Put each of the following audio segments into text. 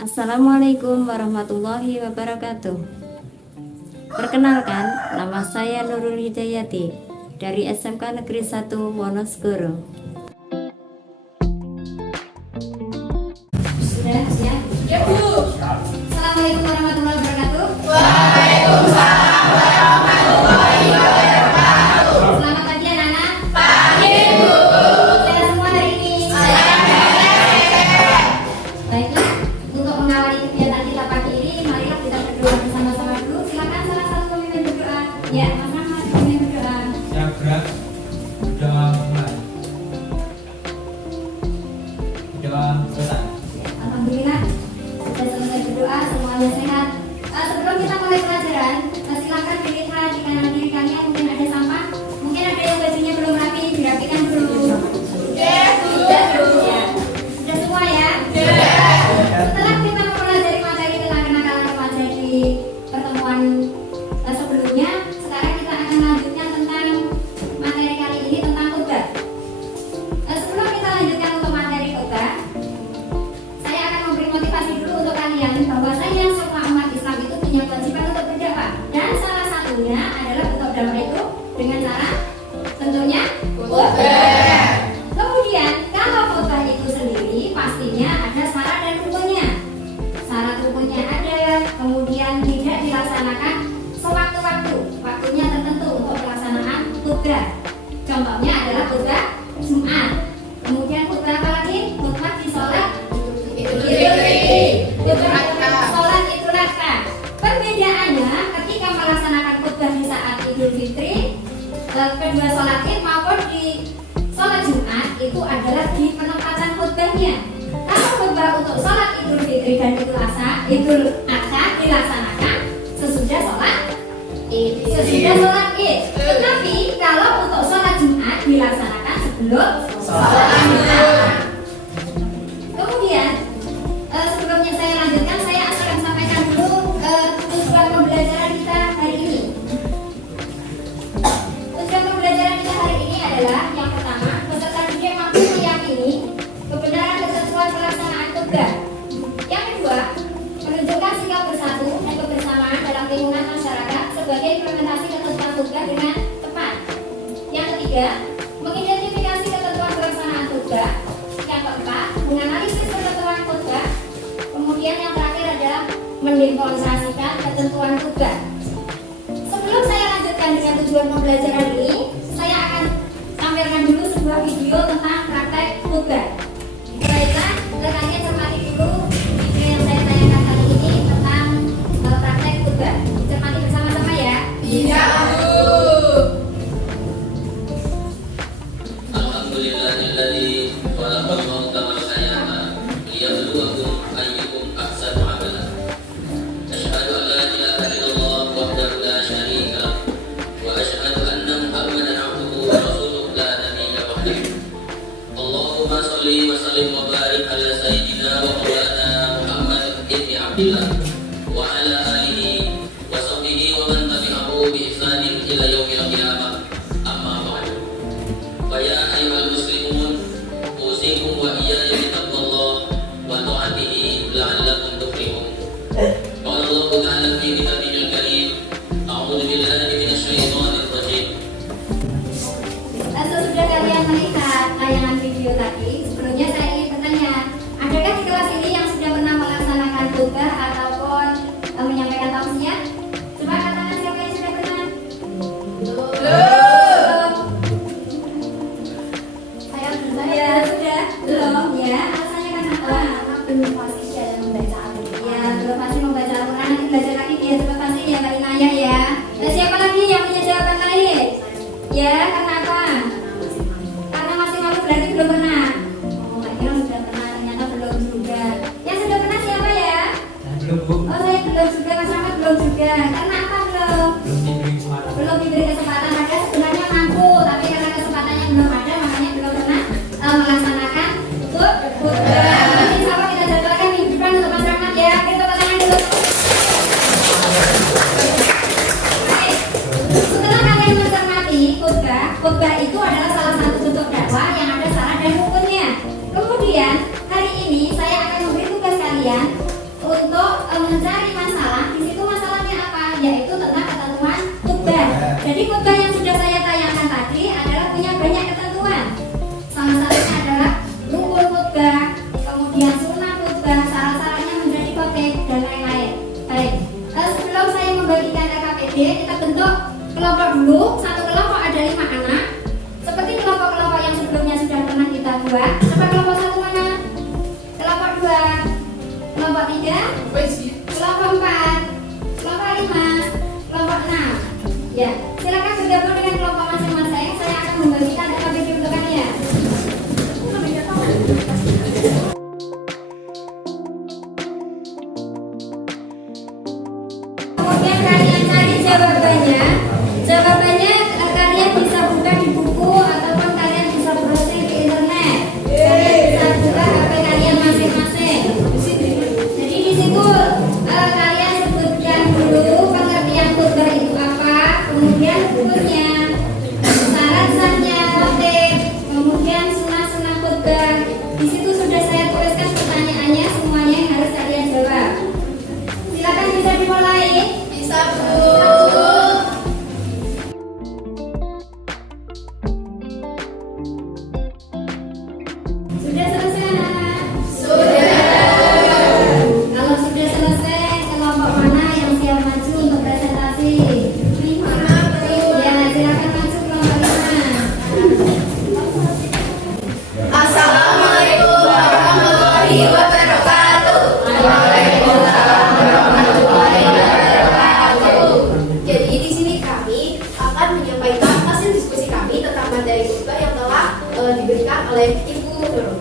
Assalamualaikum warahmatullahi wabarakatuh. Perkenalkan, nama saya Nurul Hidayati dari SMK Negeri 1 Wonosobo. Sudah siap? Ya Bu. Assalamualaikum warahmatullahi wabarakatuh. Waalaikumsalam warahmatullahi wabarakatuh. Selamat pagi anak-anak. Pagi Bu. Sehat semua hari ini. Baiklah, untuk mengawali kegiatan kita pagi ini, marilah kita berdoa bersama-sama dulu. Silakan salah satu pemimpin berdoa. Ya, Mas Rahmat, pemimpin berdoa. Siap gerak. Berdoa mulai. Berdoa selesai. Alhamdulillah sudah selesai berdoa, semuanya sehat. Sebelum kita mulai pelajaran, silakan dilihat di kanan kiri kalian mungkin ada sampah, mungkin ada yang bajunya belum rapi, dirapikan dulu. Ya Bu. Sudah ya. Sudah semua ya. Setelah kita mempelajari materi tentang kenakalan remaja di pertemuan sebelumnya, sekarang kita akan lanjutkan tentang materi kali ini tentang khotbah. Sebelum kita lanjutkan untuk materi khotbah, saya akan memberi motivasi dulu untuk kalian bahwasanya semua umat Islam itu punya kewajiban untuk berdakwah, dan salah satunya adalah untuk berdakwah itu dengan cara tentunya khotbah. Kemudian kalau khotbah itu sendiri pastinya ada syarat dan rukunnya. Syarat rukunnya ada, kemudian tidak dilaksanakan sewaktu-waktu, waktunya tertentu untuk pelaksanaan khotbah. Contohnya adalah khotbah Jumat. Kemudian khotbah apa lagi? Khotbah di sholat Idul Fitri. Khotbah sholat Idul Adha. Perbedaannya ketika melaksanakan khotbah di saat Idul Fitri, kedua sholat Id maupun di sholat Jumat itu adalah di penempatan khotbahnya. Kalau khotbah untuk sholat Idul Fitri dan Idul Adha dilaksanakan sesudah sholat Id. Tetapi kalau untuk sholat Jumat dilaksanakan sebelum sholat Jumat. Kemudian sebelumnya saya lanjutkan, saya akan sampaikan dulu tujuan pembelajaran kita hari ini. Tujuan pembelajaran kita hari ini adalah yang pertama, peserta didik mampu meyakini kebenaran ketentuan pelaksanaan khotbah. Yang kedua, menunjukkan sikap bersatu dan kebersamaan dalam lingkungan masyarakat sebagai implementasi ketentuan khotbah dengan tepat. Yang ketiga, mengidentifikasi ketentuan pelaksanaan khotbah. Yang keempat, menganalisis ketentuan khotbah. Kemudian yang terakhir adalah mendemonstrasikan ketentuan khotbah. Sebelum saya lanjutkan dengan tujuan pembelajaran ini, saya akan tampilkan dulu sebuah video tentang praktek khotbah. Baiklah, kalian cermati dulu video yang saya tanyakan kali ini tentang praktek khotbah. Cermati bersama-sama ya. Iya Bu. Alhamdulillahilladzi khalaqal mauta wal hayata liyabluwakum ayyukum ahsanu amala. Asyhadu an la ilaha illallah wahdahu la syarika lah wa asyhadu anna Muhammadan abduhu wa rasuluhu la nabiyya ba'dahu. Allahumma shalli wa sallim wa barik ala sayyidina wa maulana Muhammad ibn Abdillah wa ala alihi wa sahbihi wa man tabi'ahu bi ihsanin ila yaumil qiyamah. Amma ba'du. Faya ayyuhal muslimun, usikum wa iyaya bitaqwallah wa ta'atihi la'allakum tuflihun. Qala Allah Ta'ala fi kitabihil karim, a'udzu billahi minasy syaithanir rajim. Sesudah kalian melihat tayangan video tadi, sebelumnya saya ingin bertanya, adakah di kelas ini yang sudah pernah melaksanakan khotbah ataupun menyampaikan tausiah? Coba katakan siapa yang sudah pernah? Belum. Saya sudah belum ya. Alasannya kenapa? Belum pasti dalam membaca Al-Quran. Ya, belum pasti membaca Al-Quran. Nanti belajar lagi dia belum pasti ya Kak Inaya ya. Dan siapa lagi yang punya jawaban lain? Ya, karena apa? Karena masih malu berarti belum pernah. Oh, Kak Kira sudah pernah, ternyata belum juga. Yang sudah pernah siapa ya? Belum Bu. Oh, saya belum juga, Mas Rahmat belum juga. Karena apa belum? Belum diberi kesempatan. Belum diberi kesempatan. Ada sebenarnya mampu, tapi karena kesempatannya belum ada, makanya belum pernah melaksanakan khotbah. Nanti insya Allah kita jadwalkan minggu depan untuk Mas Rahmat ya. Kita tepuk tangan dulu. Baik. Setelah kalian mencermati khotbah itu adalah salah satu bentuk dakwah yang ada syarat dan rukunnya. Kemudian hari ini saya akan memberi tugas kalian mencari masalah, di situ masalahnya apa? Yaitu tentang ketentuan khutbah. Jadi khutbah yang sudah saya tayangkan tadi adalah punya banyak ketentuan. Salah satunya adalah rukun khutbah, kemudian sunnah khutbah, syarat-syaratnya menjadi khotib dan lain-lain. Baik, sebelum saya membagikan RKPD, kita bentuk kelompok dulu. Satu kelompok ada 5 anak. Seperti kelompok-kelompok yang sebelumnya sudah pernah kita buat. Coba kelompok 1 mana? Kelompok 2, kelompok 3, kelompok 4, kelompok 5, kelompok 6. Ya, silakan bergabung dengan kelompok masing-masing. Saya akan membagikan RKPD untuk kalian. Kemudian kalian cari jawabannya. Jawabannya kalian bisa buka di buku ataupun kalian bisa browsing di internet. Kalian bisa buka HP kalian masing-masing. Jadi di situ kalian sebutkan dulu pengertian khutbah itu apa, kemudian hukumnya, syarat-syaratnya khotib, kemudian sunnah-sunnah khutbah. Di situ sudah saya tuliskan pertanyaannya, semuanya yang harus kalian jawab. Silakan bisa dimulai. Bisa, Bu. Sudah selesai anak-anak? Sudah. Kalau sudah selesai, kelompok mana yang siap maju untuk presentasi? 5. Ya, silakan maju kelompok 5. Assalamualaikum warahmatullahi wabarakatuh. Waalaikumsalam warahmatullahi wabarakatuh. Jadi di sini kami akan menyampaikan hasil diskusi kami tentang materi khutbah yang telah diberikan oleh Ibu Nurul.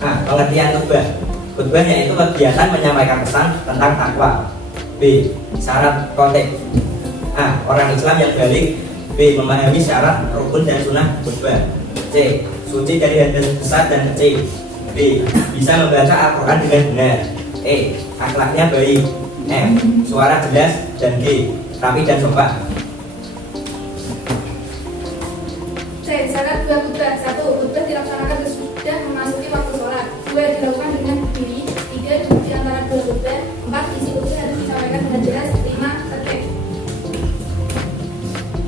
Nah, pengertian khutbah. Khutbah yaitu kegiatan menyampaikan pesan tentang takwa. B. Syarat khotib. A. Orang Islam yang balik. B. Memahami syarat, rukun dan sunnah khutbah. C. Suci dari hadas besar dan kecil. B. Bisa membaca Al-Quran dengan benar. E. Akhlaknya baik. F. Suara jelas. Dan G. Rapi dan sopan. C. Syarat dua khutbah. 1. Khutbah dilaksanakan sesudah memasuki waktu sholat. 2. Dilakukan dengan berdiri. 3. Duduk di antara dua khutbah. 4. Isi khutbah harus disampaikan dengan jelas. 5. Tertib.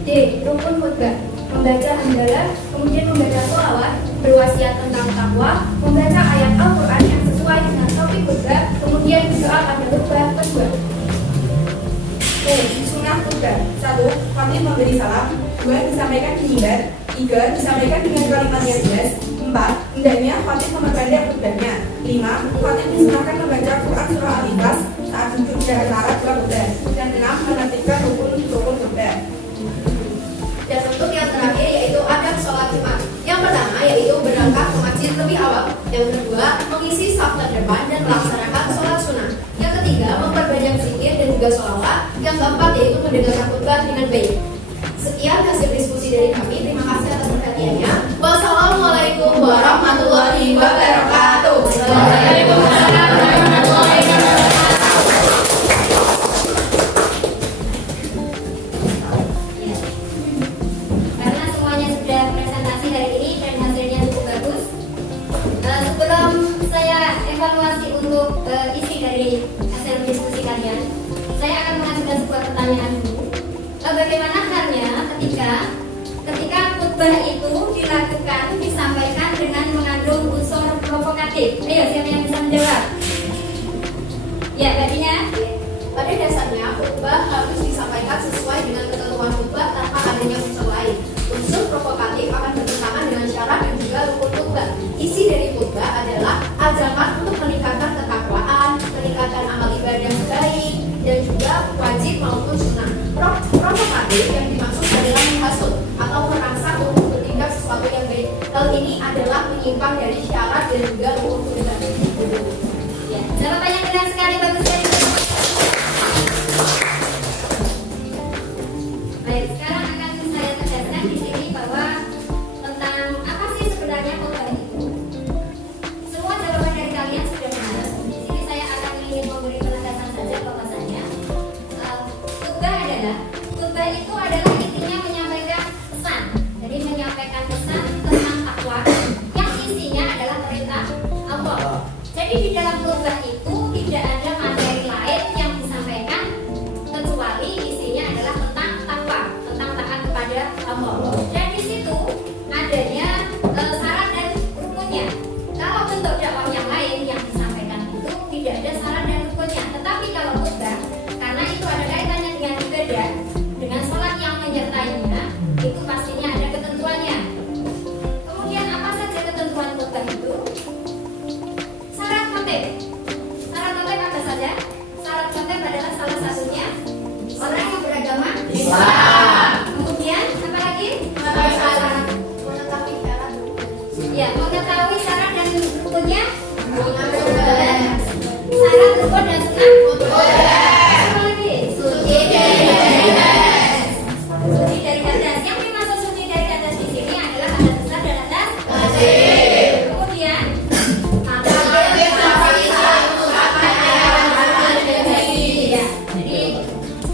D. Rukun khutbah. Membaca hamdalah, kemudian membaca sholawat, berwasiat tentang takwa, membaca ayat Al-Quran yang sesuai dengan topik khutbah, kemudian berdoa pada khutbah kedua. E. Sunnah khutbah. 1. Khatib memberi salam. 2. Disampaikan di mimbar. 3. Disampaikan dengan kalimat yang jelas. 4. Hendaknya khatib memperpendek khutbahnya. 5. Khatib disunahkan membaca Quran surah Al-Ikhlas saat duduk di antara dua khutbah. Dan 6. Menertibkan rukun-rukun khutbah. Dan untuk yang terakhir yaitu adab sholat Jumat. Yang pertama yaitu berangkat ke masjid lebih awal. Yang kedua mengisi saf terdepan dan melaksanakan sholat sunnah. Yang ketiga memperbanyak zikir dan juga sholawat. Yang keempat yaitu mendengarkan khutbah dengan baik. Sekian hasil diskusi dari kami. Terima kasih atas perhatiannya. Wassalamualaikum warahmatullahi wabarakatuh. Waalaikumsalam warahmatullahi wabarakatuh. Karena semuanya sudah presentasi hari ini dan hasilnya cukup bagus, sebelum saya evaluasi untuk isi dari hasil diskusi kalian, saya akan mengajukan sebuah pertanyaan dulu. Bagaimana halnya ketika khutbah itu dilakukan, disampaikan dengan mengandung unsur provokatif? Ayo, siapa yang bisa menjawab? Ya, Mbak. Pada dasarnya khutbah harus disampaikan sesuai dengan ketentuan khutbah tanpa adanya unsur lain. Unsur provokatif akan bertentangan dengan syarat dan juga rukun khutbah. Isi dari khutbah adalah ajakan untuk meningkatkan ketakwaan, meningkatkan amal ibadah yang baik, dan juga wajib maupun sunnah. Provokatif yang dimaksud adalah menghasut atau merangsang untuk bertindak sesuatu yang baik. Hal ini adalah menyimpang dari syarat dan juga rukun khutbah. Ya, jawabannya benar sekali, bagus sekali. Baik, sekarang akan saya tegaskan di sini bahwa tentang apa sih sebenarnya khutbah itu. Semua jawaban dari kalian sudah benar. Di sini saya akan ingin memberi penegasan saja bahwasanya khutbah itu adalah intinya menyampaikan pesan. Jadi menyampaikan pesan tentang takwa yang isinya adalah perintah Allah. Jadi di dalam khotbah itu tidak ada materi lain yang disampaikan kecuali isinya adalah tentang takwa, tentang taat kepada Allah. Dan di situ adanya syarat dan rukunnya. Kalau bentuk dakwah yang lain yang disampaikan itu tidak ada syarat dan rukunnya. Tetapi kalau khotbah, karena itu ada kaitannya dengan ibadah, dengan sholat yang menyertainya, itu pastinya ada ketentuannya. Kemudian apa saja ketentuan khotbah itu? Syarat khotib. Syarat khotib apa saja? Syarat khotib adalah salah satunya orang yang beragama Islam. Kemudian apa lagi? Mengetahui syarat Ya, mengetahui syarat dan rukunnya. Syarat, rukun dan sunnah. Apa lagi? Suci dari hadas. Suci dari hadas. Yang dimaksud suci dari hadas di sini adalah hadas besar dan hadas kecil. Kemudian ya, jadi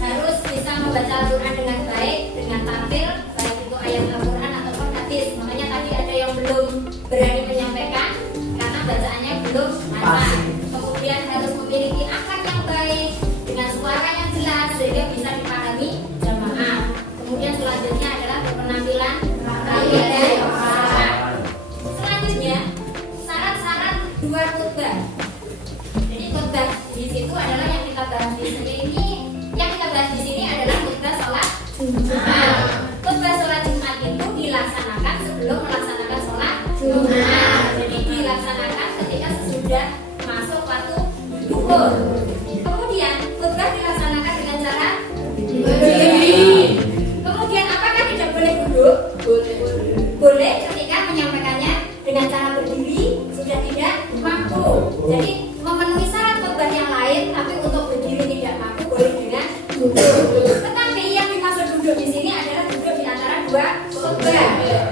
harus bisa membaca Al-Quran dengan baik, dengan tampil, baik itu ayat Al-Quran ataupun hadis. Makanya tadi ada yang belum berani menyampaikan karena bacaannya belum lancar. Kemudian harus memiliki akhlak yang baik dengan suara yang jelas sehingga bisa dipahami jamaah. Kemudian selanjutnya adalah berpenampilan rapi dan sopan. Selanjutnya syarat-syarat dua khutbah. Jadi khutbah di situ adalah yang kita bahas di sini ini, yang kita bahas di sini adalah khutbah sholat Jumat. Khutbah sholat Jumat itu dilaksanakan sebelum melaksanakan sholat Jumat. Jadi dilaksanakan ketika sesudah masuk waktu duhur. Kemudian khutbah dilaksanakan dengan cara berdiri. Kemudian apakah tidak boleh duduk? Boleh ketika menyampaikannya dengan cara berdiri sudah tidak mampu. Jadi memenuhi syarat khutbah yang lain, tapi untuk berdiri tidak mampu boleh dengan duduk. Tetapi yang dimaksud duduk di sini adalah duduk di antara dua khutbah.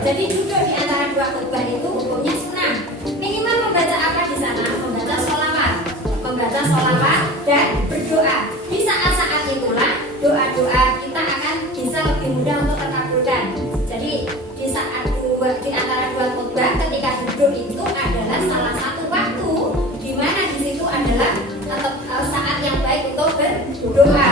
Jadi duduk di antara dua khutbah itu hukumnya sunnah. Minimal membaca apa di sana? Membaca sholawat dan berdoa. Di saat-saat itulah doa-doa kita akan bisa lebih mudah untuk terkabulkan. Jadi di antara dua khutbah ketika duduk itu adalah salah satu waktu di mana di situ adalah saat yang baik untuk berdoa.